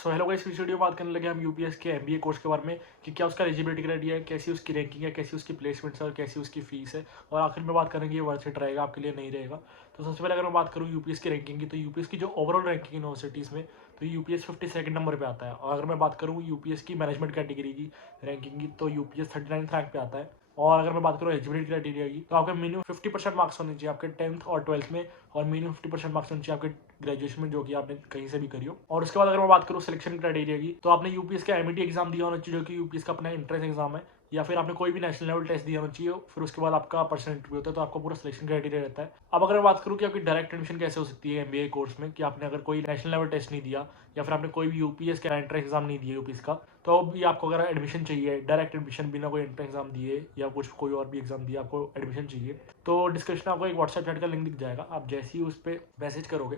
So hello guys, इस video में बात करने लगे हम यूपीएस के एमबीए कोर्स के बारे में कि क्या उसका एलिजिबिलिटी क्राइटेरिया है, कैसी उसकी रैंकिंग है, कैसी उसकी प्लेसमेंट्स है और कैसी उसकी फीस है। और आखिर में बात करेंगे ये वर्थ इट रहेगा आपके लिए नहीं रहेगा। तो सबसे पहले अगर मैं बात करूँ यूपीएस की रैंकिंग की, तो यूपीएस की जो ओवरऑल रैंकिंग यूनिवर्सिटीज़ में, तो यूपीएस 52nd नंबर पे आता है। और अगर मैं बात करूँ यूपीएस की मैनेजमेंट कैटेगरी की रैंकिंग की, तो यूपीएस 39th रैंक पे आता है। और अगर मैं बात करूँ एलिजिबिलिटी क्राइटेरिया की, तो आपके मिनिमम 50% मार्क्स होने चाहिए आपके 10th और 12th में, और मिनिमम 50% मार्क्स होने चाहिए आपके ग्रेजुएशन में, जो कि आपने कहीं से भी करी हो। और उसके बाद अगर मैं बात करूँ सिलेक्शन क्राइटेरिया की, तो आपने यूपीएस का एमईटी एग्जाम दिया होना चाहिए, जो कि यूपीएस का अपना एंट्रेंस एग्जाम है, या फिर आपने कोई भी नेशनल लेवल टेस्ट दिया होना चाहिए। फिर उसके बाद आपका पर्सनल इंटरव्यू होता है, तो आपका पूरा सिलेक्शन क्राइटेरिया रहता है। अब अगर मैं बात करूँ कि आपकी डायरेक्ट एडमिशन कैसे हो सकती है एमबीए कोर्स में, कि आपने अगर कोई नेशनल लेवल टेस्ट नहीं दिया या फिर आपने कोई भी यूपीएस का एंट्रेंस एग्जाम नहीं दिया यूपीएस का, तो भी आपको अगर एडमिशन चाहिए, डायरेक्ट एडमिशन बिना कोई एंट्रेंस एग्जाम दिए या कुछ कोई और भी एग्जाम दिए आपको एडमिशन चाहिए, तो डिस्क्रिप्शन में आपको एक व्हाट्सएप चैट का लिंक दिख जाएगा। आप जैसे ही उस पर मैसेज करोगे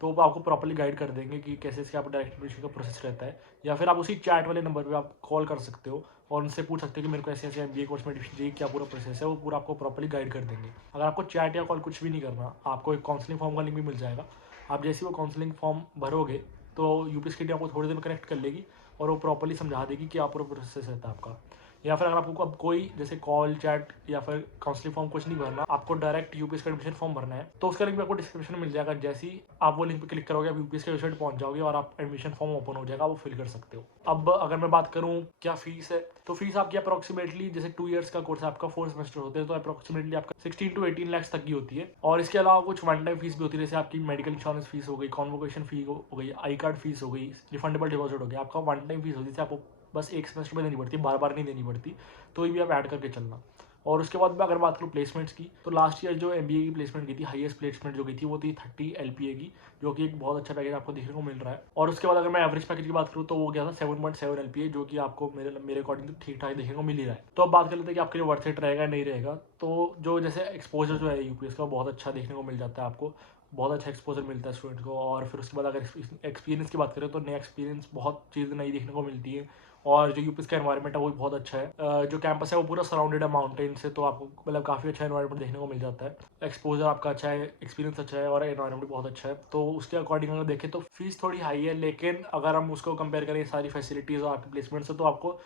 तो वो आपको प्रॉपर्ली गाइड कर देंगे कि कैसे इसका आप डायरेक्ट एडमिशन का प्रोसेस रहता है। या फिर आप उसी चैट वाले नंबर पे आप कॉल कर सकते हो और उनसे पूछ सकते हो कि मेरे को ऐसे ऐसे एमबीए कोर्स में एडमिशन चाहिए, क्या पूरा प्रोसेस है, वो पूरा आपको प्रॉपर्ली गाइड कर देंगे। अगर आपको चैट या कॉल कुछ भी नहीं करना, आपको एक काउंसलिंग फॉर्म का लिंक भी मिल जाएगा। आप जैसे ही वो काउंसलिंग फॉर्म भरोगे तो यूपीएस की टीम आपको थोड़ी देर में कनेक्ट कर लेगी और वो प्रॉपर्ली समझा देगी कि आप पूरा प्रोसेस रहता है आपका। या फिर अगर आपको अब कोई जैसे कॉल चैट या फिर काउंसलिंग फॉर्म कुछ नहीं भरना, आपको डायरेक्ट यूपीएस का एडमिशन फॉर्म भरना है, तो उसका लिंक आपको डिस्क्रिप्शन में मिल जाएगा। जैसे ही आप वो लिंक पे क्लिक करोगे, आप यूपीएस के वेबसाइट पहुंच जाओगे और आप एडमिशन फॉर्म ओपन हो जाएगा, वो फिल कर सकते हो। अब अगर मैं बात करूँ क्या फीस है, तो फीस आपकी अप्रोक्सीमेटली, जैसे 2 ईयर्स का कोर्स है आपका, 4 सेमेस्टर होते हैं, तो अप्रोक्सीमेटली आपका 16 to 18 लाख तक की होती है। और इसके अलावा कुछ वन टाइम फीस भी होती है, जैसे आपकी मेडिकल इंश्योरेंस फीस हो गई, कॉन्वोकेशन फी हो गई, आई कार्ड फीस हो गई, रिफंडेबल डिपॉजिट हो गया। आपका वन टाइम फीस होती है, आपको बस एक सेमेस्टर में देनी पड़ती है, बार बार नहीं देनी पड़ती, तो ये भी आप ऐड करके चलना। और उसके बाद मैं अगर बात करूँ प्लेसमेंट्स की, तो लास्ट ईयर जो एमबीए की प्लेसमेंट की थी, हाईएस्ट प्लेसमेंट जो गई थी वो थी 30 एलपीए की, जो कि एक बहुत अच्छा पैकेज आपको देखने को मिल रहा है। और उसके बाद अगर मैं एवरेज पैकेज की बात करूँ तो वो गया था 7.7 एलपीए, जो कि आपको मेरे अकॉर्डिंग तो ठीक ठाक देखने को मिल ही रहा है। तो अब बात कर लेते हैं कि आपके लिए वर्थ इट रहेगा नहीं रहेगा। तो जो जैसे एक्सपोजर जो है यूपीएस का बहुत अच्छा देखने को मिल जाता है आपको, बहुत अच्छा एक्सपोजर मिलता है स्टूडेंट को। और फिर उसके बाद अगर एक्सपीरियंस की बात करें तो नया एक्सपीरियंस बहुत चीज़ नई देखने को मिलती है। और जो यूपीएस का एनवायरनमेंट है वो भी बहुत अच्छा है। जो कैंपस है वो पूरा सराउंडेड है माउंटेन से, तो आपको मतलब काफ़ी अच्छा एनवायरनमेंट देखने को मिल जाता है। एक्सपोजर आपका अच्छा है, एक्सपीरियंस अच्छा है और एनवायरनमेंट बहुत अच्छा है। तो उसके अकॉर्डिंग अगर देखें तो फीस थोड़ी हाई है, लेकिन अगर हम उसको कंपेयर करें सारी फैसिलिटीज़ और आपके प्लेसमेंट से, तो आपको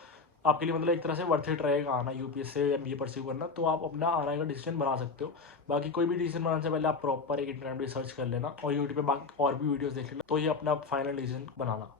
आपके लिए मतलब एक तरह से वर्थ इट रहेगा आना यूपीएस से एमबीए परस्यू करना। तो आप अपना आने का डिसीजन बना सकते हो। बाकी कोई भी डिसीजन बनाने से पहले आप प्रॉपर एक इंटरनेट पे सर्च कर लेना और यूट्यूब पे बाकी और भी वीडियोस देख लेना, तो ये अपना फाइनल डिसीजन बनाना।